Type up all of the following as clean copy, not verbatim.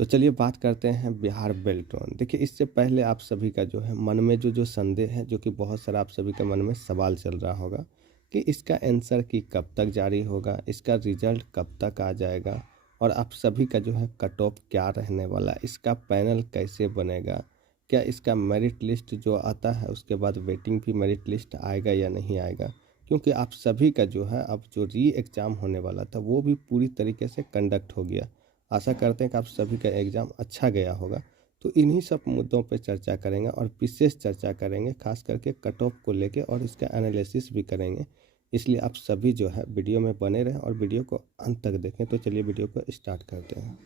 तो चलिए बात करते हैं बिहार बेल्ट्रॉन। देखिए इससे पहले आप सभी का जो है मन में जो संदेह है, जो कि बहुत सारा आप सभी के मन में सवाल चल रहा होगा कि इसका आंसर की कब तक जारी होगा, इसका रिजल्ट कब तक आ जाएगा और आप सभी का जो है कट ऑफ क्या रहने वाला है, इसका पैनल कैसे बनेगा, क्या इसका मेरिट लिस्ट जो आता है उसके बाद वेटिंग भी मेरिट लिस्ट आएगा या नहीं आएगा। क्योंकि आप सभी का जो है अब जो री एग्ज़ाम होने वाला था वो भी पूरी तरीके से कंडक्ट हो गया। आशा करते हैं कि आप सभी का एग्ज़ाम अच्छा गया होगा। तो इन्हीं सब मुद्दों पे चर्चा करेंगे और विशेष चर्चा करेंगे, खास करके कट ऑफ को लेके, और इसका एनालिसिस भी करेंगे। इसलिए आप सभी जो है वीडियो में बने रहें और वीडियो को अंत तक देखें। तो चलिए वीडियो को स्टार्ट करते हैं।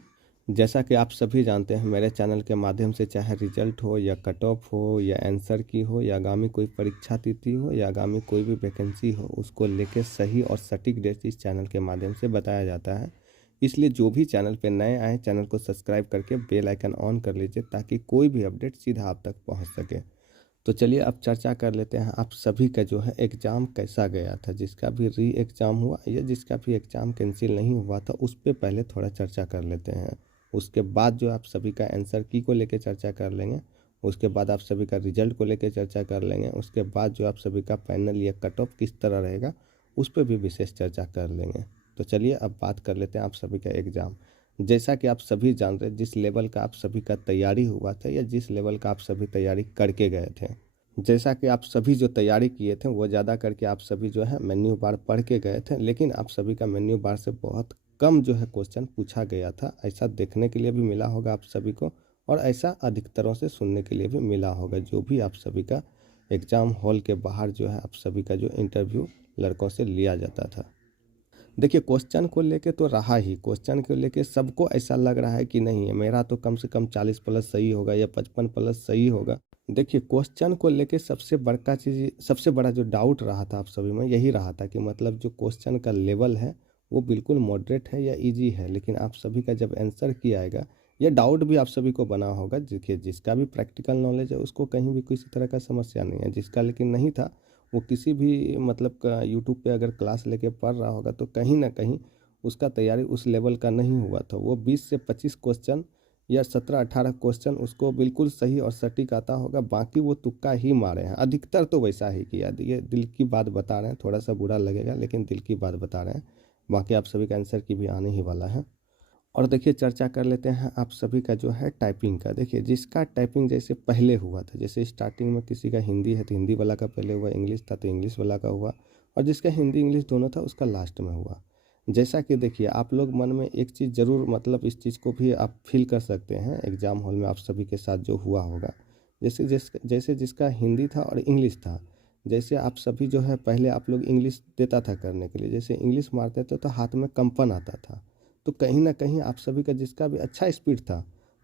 जैसा कि आप सभी जानते हैं, मेरे चैनल के माध्यम से चाहे रिजल्ट हो या कट ऑफ हो या आंसर की हो या आगामी कोई परीक्षा तिथि हो या आगामी कोई भी वैकेंसी हो, उसको लेके सही और सटीक डेट इस चैनल के माध्यम से बताया जाता है। इसलिए जो भी चैनल पे नए आए, चैनल को सब्सक्राइब करके बेल आइकन ऑन कर लीजिए ताकि कोई भी अपडेट सीधा आप तक पहुंच सके। तो चलिए अब चर्चा कर लेते हैं आप सभी का जो है एग्ज़ाम कैसा गया था। जिसका भी री एग्ज़ाम हुआ या जिसका भी एग्ज़ाम कैंसिल नहीं हुआ था उस पर पहले थोड़ा चर्चा कर लेते हैं। उसके बाद जो आप सभी का आंसर की को लेकर चर्चा कर लेंगे। उसके बाद आप सभी का रिजल्ट को लेकर चर्चा कर लेंगे। उसके बाद जो आप सभी का पैनल या कट ऑफ किस तरह रहेगा उस पर भी विशेष चर्चा कर लेंगे। तो चलिए अब बात कर लेते हैं आप सभी का एग्ज़ाम। जैसा कि आप सभी जान रहे हैं, जिस लेवल का आप सभी का तैयारी हुआ था या जिस लेवल का आप सभी तैयारी करके गए थे, जैसा कि आप सभी जो तैयारी किए थे वो ज़्यादा करके आप सभी जो है मेन्यू बार पढ़ के गए थे, लेकिन आप सभी का मेन्यू बार से बहुत कम जो है क्वेश्चन पूछा गया था। ऐसा देखने के लिए भी मिला होगा आप सभी को, और ऐसा अधिकतरों से सुनने के लिए भी मिला होगा, जो भी आप सभी का एग्ज़ाम हॉल के बाहर जो है आप सभी का जो इंटरव्यू लड़कों से लिया जाता था। देखिए क्वेश्चन को लेके तो रहा ही, क्वेश्चन को लेके सबको ऐसा लग रहा है कि नहीं है मेरा तो कम से कम 40 प्लस सही होगा या 55 प्लस सही होगा। देखिए क्वेश्चन को लेके सबसे बड़का चीज़, सबसे बड़ा जो डाउट रहा था आप सभी में यही रहा था कि मतलब जो क्वेश्चन का लेवल है वो बिल्कुल मॉडरेट है या इजी है। लेकिन आप सभी का जब आंसर किया आएगा, या डाउट भी आप सभी को बना होगा। देखिए जिसका भी प्रैक्टिकल नॉलेज है उसको कहीं भी किसी तरह का समस्या नहीं है, जिसका लेकिन नहीं था वो किसी भी मतलब का यूट्यूब पे अगर क्लास लेके पढ़ रहा होगा तो कहीं ना कहीं उसका तैयारी उस लेवल का नहीं हुआ था। वो 20 से 25 क्वेश्चन या 17-18 क्वेश्चन उसको बिल्कुल सही और सटीक आता होगा, बाकी वो तुक्का ही मारे हैं। अधिकतर तो वैसा ही किया। ये दिल की बात बता रहे हैं, थोड़ा सा बुरा लगेगा लेकिन दिल की बात बता रहे हैं। बाकी आप सभी का आंसर की भी आने ही वाला है। और देखिए चर्चा कर लेते हैं आप सभी का जो है टाइपिंग का। देखिए जिसका टाइपिंग जैसे पहले हुआ था, जैसे स्टार्टिंग में किसी का हिंदी है तो हिंदी वाला का पहले हुआ, इंग्लिश था तो इंग्लिश वाला का हुआ, और जिसका हिंदी इंग्लिश दोनों था उसका लास्ट में हुआ। जैसा कि देखिए आप लोग मन में एक चीज़ ज़रूर, मतलब इस चीज़ को भी आप फील कर सकते हैं एग्ज़ाम हॉल में आप सभी के साथ जो हुआ होगा। जैसे जिसका हिंदी था और इंग्लिश था, जैसे आप सभी जो है पहले आप लोग इंग्लिश देता था करने के लिए, जैसे इंग्लिश मारते थे तो हाथ में कंपन आता था। तो कहीं ना कहीं आप सभी का जिसका भी अच्छा स्पीड था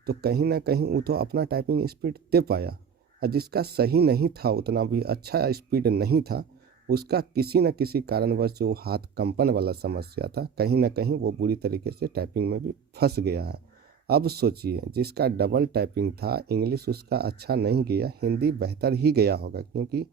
तो कहीं ना कहीं वो तो अपना टाइपिंग स्पीड दे पाया, और जिसका सही नहीं था, उतना भी अच्छा स्पीड नहीं था, उसका किसी न किसी कारणवश जो हाथ कंपन वाला समस्या था, कहीं ना कहीं वो बुरी तरीके से टाइपिंग में भी फंस गया है। अब सोचिए जिसका डबल टाइपिंग था, इंग्लिश उसका अच्छा नहीं गया, हिंदी बेहतर ही गया होगा, क्योंकि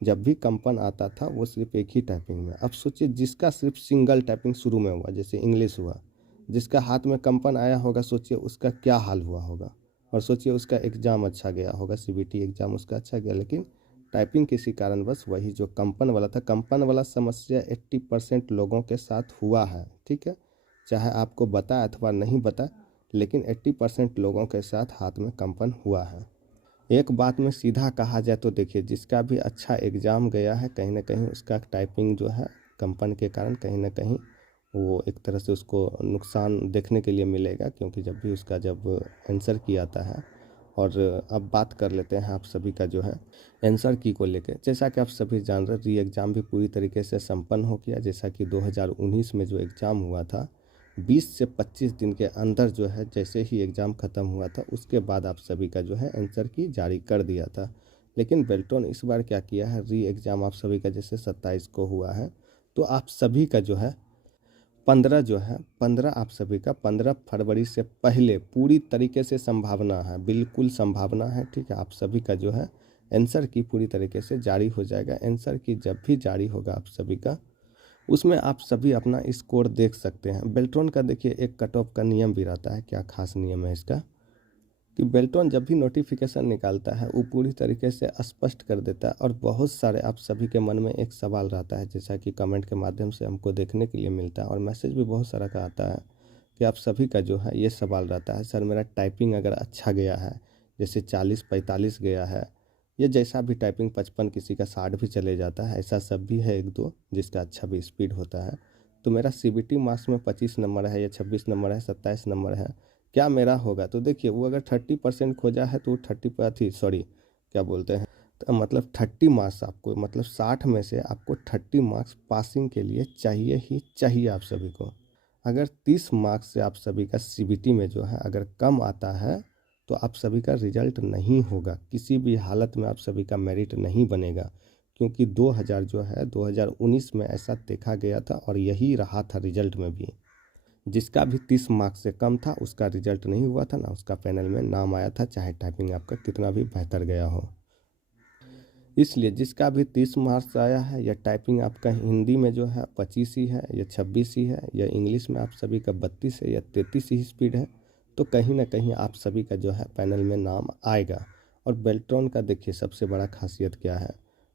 जब भी कंपन आता था वो सिर्फ एक ही टाइपिंग में। अब सोचिए जिसका सिर्फ सिंगल टाइपिंग शुरू में हुआ, जैसे इंग्लिश हुआ, जिसका हाथ में कंपन आया होगा, सोचिए उसका क्या हाल हुआ होगा। और सोचिए उसका एग्ज़ाम अच्छा गया होगा, सीबीटी एग्ज़ाम उसका अच्छा गया, लेकिन टाइपिंग किसी कारणवश वही जो कंपन वाला था, कंपन वाला समस्या 80% लोगों के साथ हुआ है। ठीक है, चाहे आपको बता अथवा नहीं बता, लेकिन 80% लोगों के साथ हाथ में कंपन हुआ है। एक बात में सीधा कहा जाए तो देखिए जिसका भी अच्छा एग्ज़ाम गया है, कहीं ना कहीं उसका टाइपिंग जो है कंपन के कारण कहीं ना कहीं वो एक तरह से उसको नुकसान देखने के लिए मिलेगा, क्योंकि जब भी उसका जब आंसर की आता है। और अब बात कर लेते हैं आप सभी का जो है आंसर की को लेकर। जैसा कि आप सभी जान रहे, री एग्ज़ाम भी पूरी तरीके से संपन्न हो गया। जैसा कि 2019 में जो एग्ज़ाम हुआ था, 20 से 25 दिन के अंदर जो है जैसे ही एग्ज़ाम ख़त्म हुआ था उसके बाद आप सभी का जो है आंसर की जारी कर दिया था। लेकिन बेल्ट्रॉन इस बार क्या किया है, री एग्ज़ाम आप सभी का जैसे 27 को हुआ है, तो आप सभी का जो है 15 जो है 15 आप सभी का 15 फरवरी से पहले पूरी तरीके से संभावना है, बिल्कुल संभावना है। ठीक है, आप सभी का जो है आंसर की पूरी तरीके से जारी हो जाएगा। आंसर की जब भी जारी होगा आप सभी का, उसमें आप सभी अपना स्कोर देख सकते हैं। बेल्ट्रॉन का देखिए एक कट ऑफ का नियम भी रहता है। क्या खास नियम है इसका कि बेल्ट्रॉन जब भी नोटिफिकेशन निकालता है वो पूरी तरीके से स्पष्ट कर देता है, और बहुत सारे आप सभी के मन में एक सवाल रहता है, जैसा कि कमेंट के माध्यम से हमको देखने के लिए मिलता है और मैसेज भी बहुत सारा का आता है कि आप सभी का जो है ये सवाल रहता है, सर मेरा टाइपिंग अगर अच्छा गया है, जैसे 40-45 गया है, या जैसा भी टाइपिंग 55, किसी का 60 भी चले जाता है, ऐसा सब भी है एक दो जिसका अच्छा भी स्पीड होता है, तो मेरा सीबीटी मार्क्स में 25 नंबर है या 26 नंबर है, 27 नंबर है, क्या मेरा होगा? तो देखिए वो अगर 30% खोजा है तो 30 क्या बोलते हैं, तो मतलब 30 मार्क्स आपको, मतलब 60 में से आपको 30 मार्क्स पासिंग के लिए चाहिए ही चाहिए आप सभी को। अगर 30 मार्क्स से आप सभी का सीबीटी में जो है अगर कम आता है तो आप सभी का रिजल्ट नहीं होगा, किसी भी हालत में आप सभी का मेरिट नहीं बनेगा, क्योंकि 2000 जो है 2019 में ऐसा देखा गया था और यही रहा था रिजल्ट में भी। जिसका भी 30 मार्क्स से कम था उसका रिजल्ट नहीं हुआ था, ना उसका पैनल में नाम आया था, चाहे टाइपिंग आपका कितना भी बेहतर गया हो। इसलिए जिसका भी 30 मार्क्स आया है, या टाइपिंग आपका हिंदी में जो है 25 ही है या 26 ही है, या इंग्लिश में आप सभी का 32 है या 33 ही स्पीड है, तो कहीं ना कहीं आप सभी का जो है पैनल में नाम आएगा। और बेल्ट्रॉन का देखिए सबसे बड़ा खासियत क्या है,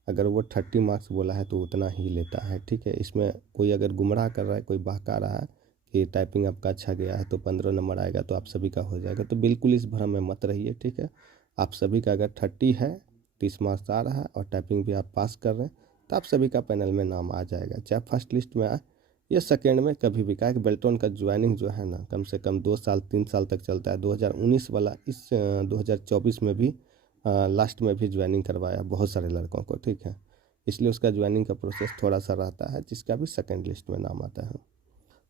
अगर वो 30 मार्क्स बोला है तो उतना ही लेता है, ठीक है। इसमें कोई अगर गुमराह कर रहा है, कोई बहका रहा है कि टाइपिंग आपका अच्छा गया है तो 15 नंबर आएगा तो आप सभी का हो जाएगा, तो बिल्कुल इस भ्रम में मत रहिए, ठीक है। आप सभी का अगर 30 है, 30 मार्क्स आ रहा है और टाइपिंग भी आप पास कर रहे हैं, तो आप सभी का पैनल में नाम आ जाएगा, चाहे फर्स्ट लिस्ट में आए या सेकेंड में कभी भी। का बेल्ट्रॉन का ज्वाइनिंग जो है ना कम से कम 2 साल 3 साल तक चलता है। 2019 वाला इस 2024 में भी लास्ट में भी ज्वाइनिंग करवाया बहुत सारे लड़कों को, ठीक है। इसलिए उसका ज्वाइनिंग का प्रोसेस थोड़ा सा रहता है, जिसका भी सेकेंड लिस्ट में नाम आता है।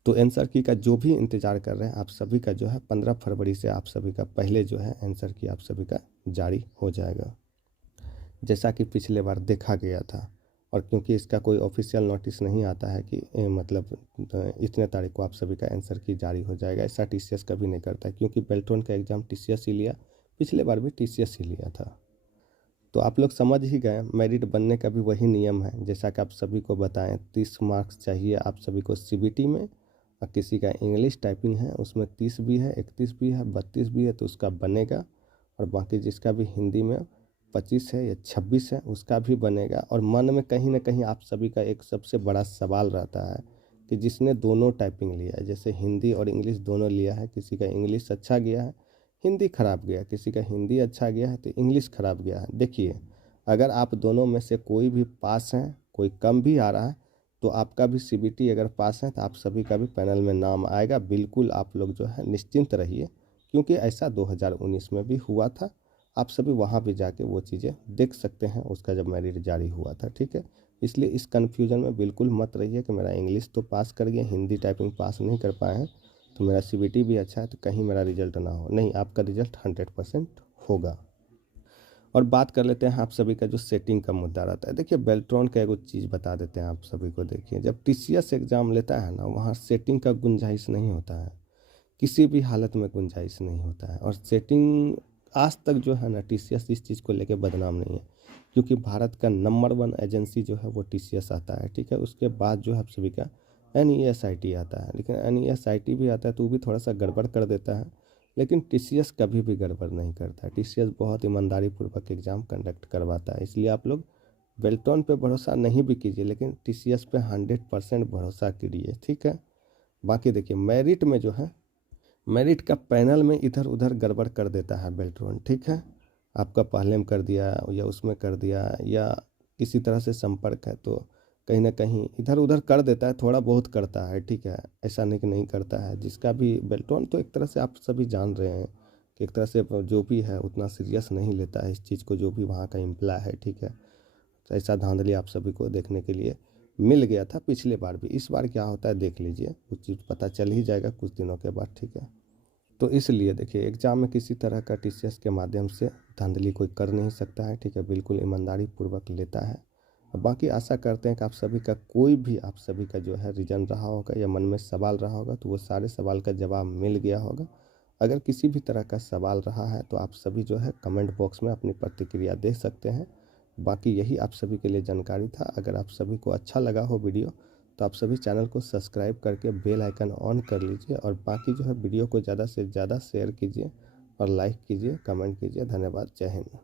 तो आंसर की का जो भी इंतज़ार कर रहे हैं आप सभी का जो है 15 फरवरी से आप सभी का पहले जो है आंसर की आप सभी का जारी हो जाएगा, जैसा कि पिछले बार देखा गया था। और क्योंकि इसका कोई ऑफिशियल नोटिस नहीं आता है कि मतलब इतने तारीख को आप सभी का आंसर की जारी हो जाएगा, ऐसा टीसीएस कभी नहीं करता है, क्योंकि बेल्ट्रॉन का एग्ज़ाम टीसीएस ही लिया, पिछले बार भी टीसीएस ही लिया था। तो आप लोग समझ ही गए, मेरिट बनने का भी वही नियम है, जैसा कि आप सभी को बताएं 30 मार्क्स चाहिए आप सभी को सीबीटी में, और किसी का इंग्लिश टाइपिंग है उसमें 30 भी है, 31 भी है, 32 भी है तो उसका बनेगा, और बाकी जिसका भी हिंदी में 25 है या 26 है उसका भी बनेगा। और मन में कहीं ना कहीं आप सभी का एक सबसे बड़ा सवाल रहता है कि जिसने दोनों टाइपिंग लिया है, जैसे हिंदी और इंग्लिश दोनों लिया है, किसी का इंग्लिश अच्छा गया है, हिंदी खराब गया, किसी का हिंदी अच्छा गया है तो इंग्लिश खराब गया है। देखिए अगर आप दोनों में से कोई भी पास हैं, कोई कम भी आ रहा है, तो आपका भी सीबीटी अगर पास है तो आप सभी का भी पैनल में नाम आएगा। बिल्कुल आप लोग जो है निश्चिंत रहिए, क्योंकि ऐसा 2019 में भी हुआ था। आप सभी वहाँ भी जाके वो चीज़ें देख सकते हैं, उसका जब मेरिट जारी हुआ था, ठीक है। इसलिए इस कन्फ्यूजन में बिल्कुल मत रहिए कि मेरा इंग्लिश तो पास कर गया, हिंदी टाइपिंग पास नहीं कर पाए हैं, तो मेरा सीबीटी भी अच्छा है तो कहीं मेरा रिजल्ट ना हो। नहीं, आपका रिजल्ट 100% होगा। और बात कर लेते हैं आप सभी का जो सेटिंग का मुद्दा रहता है। देखिए बेल्ट्रॉन का एक चीज़ बता देते हैं आप सभी को। देखिए जब टीसीएस एग्ज़ाम लेता है ना, वहाँ सेटिंग का गुंजाइश नहीं होता है, किसी भी हालत में गुंजाइश नहीं होता है। और सेटिंग आज तक जो है ना, टीसीएस इस चीज़ को लेके बदनाम नहीं है, क्योंकि भारत का नंबर 1 एजेंसी जो है वो टीसीएस आता है, ठीक है। उसके बाद जो है आप सभी का एनईएसआईटी आता है, लेकिन एनईएसआईटी भी आता है तो वो भी थोड़ा सा गड़बड़ कर देता है, लेकिन टीसीएस कभी भी गड़बड़ नहीं करता है। टीसीएस बहुत ईमानदारी पूर्वक एग्ज़ाम कंडक्ट करवाता है। इसलिए आप लोग बेल्ट्रॉन पे भरोसा नहीं भी कीजिए, लेकिन टीसीएस पे 100% भरोसा कीजिए, ठीक है। बाकी देखिए मेरिट में जो है, मेरिट का पैनल में इधर उधर गड़बड़ कर देता है बेल्ट्रॉन, ठीक है। आपका पहले में कर दिया या उसमें कर दिया, या किसी तरह से संपर्क है तो कहीं ना कहीं इधर उधर कर देता है, थोड़ा बहुत करता है, ठीक है। ऐसा नहीं कि नहीं करता है। जिसका भी बेल्ट्रॉन तो एक तरह से आप सभी जान रहे हैं कि एक तरह से जो भी है उतना सीरियस नहीं लेता है इस चीज़ को, जो भी वहाँ का एम्प्लॉय है, ठीक है। तो ऐसा धांधली आप सभी को देखने के लिए मिल गया था पिछले बार भी। इस बार क्या होता है देख लीजिए, कुछ चीज़ पता चल ही जाएगा कुछ दिनों के बाद, ठीक है। तो इसलिए देखिए एग्ज़ाम में किसी तरह का टीसीएस के माध्यम से धांधली कोई कर नहीं सकता है, ठीक है। बिल्कुल ईमानदारी पूर्वक लेता है। और बाकी आशा करते हैं कि आप सभी का कोई भी आप सभी का जो है रीजन रहा होगा या मन में सवाल रहा होगा तो वो सारे सवाल का जवाब मिल गया होगा। अगर किसी भी तरह का सवाल रहा है तो आप सभी जो है कमेंट बॉक्स में अपनी प्रतिक्रिया दे सकते हैं। बाकी यही आप सभी के लिए जानकारी था। अगर आप सभी को अच्छा लगा हो वीडियो तो आप सभी चैनल को सब्सक्राइब करके बेल आइकन ऑन कर लीजिए और बाकी जो है वीडियो को ज़्यादा से ज़्यादा शेयर कीजिए और लाइक कीजिए, कमेंट कीजिए। धन्यवाद। जय हिंद।